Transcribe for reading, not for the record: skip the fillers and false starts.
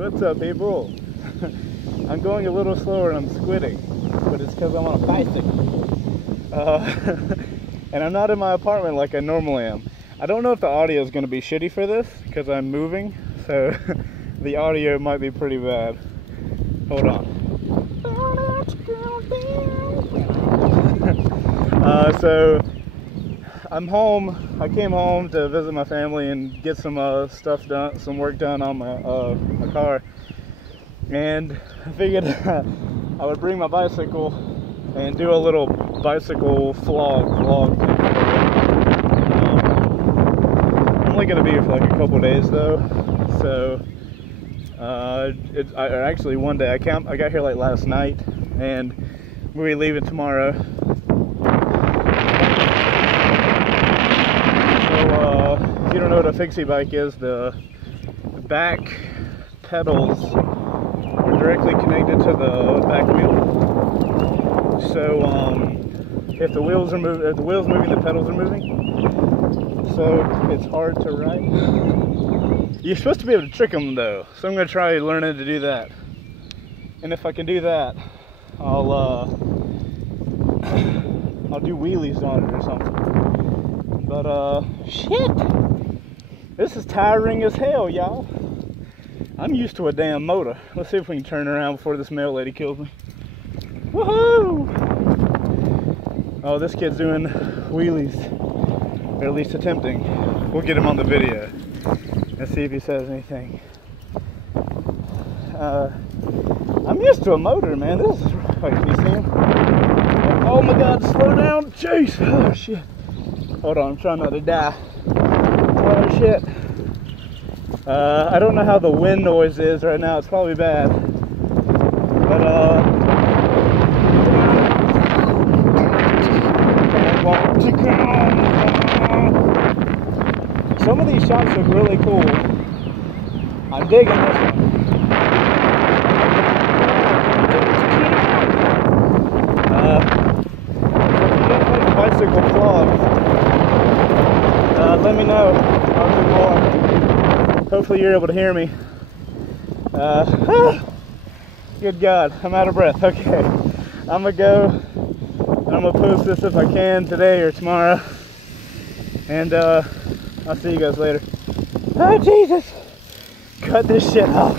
What's up, people? I'm going a little slower and I'm squidding, but it's because I'm on a bicycle. And I'm not in my apartment like I normally am. I don't know if the audio is going to be shitty for this because I'm moving, so the audio might be pretty bad. Hold on. So I'm home. I came home to visit my family and get some stuff done, some work done on my car. And I figured I would bring my bicycle and do a little bicycle vlog. I'm only gonna be here for like a couple days though, so actually one day. I got here like last night, and we'll be leaving tomorrow. If you don't know what a Fixie bike is, the back pedals are directly connected to the back wheel. So if the wheels moving, the pedals are moving. So it's hard to ride. You're supposed to be able to trick them though, so I'm gonna try learning to do that. And if I can do that, I'll do wheelies on it or something. But shit, this is tiring as hell, y'all. I'm used to a damn motor. Let's see if we can turn around before this mail lady kills me. Woohoo! Oh, this kid's doing wheelies, or at least attempting. We'll get him on the video and see if he says anything. I'm used to a motor, man. This is, wait, can you see him? Oh my God, slow down, jeez. Oh shit. Hold on, I'm trying not to die. Oh shit. I don't know how the wind noise is right now. It's probably bad. But some of these shots look really cool. I'm digging this one. Bicycle Phlog. Let me know. I'll do more. Hopefully you're able to hear me. Good God, I'm out of breath. Okay, I'm gonna go and I'm gonna post this if I can today or tomorrow. And I'll see you guys later. Oh Jesus! Cut this shit off.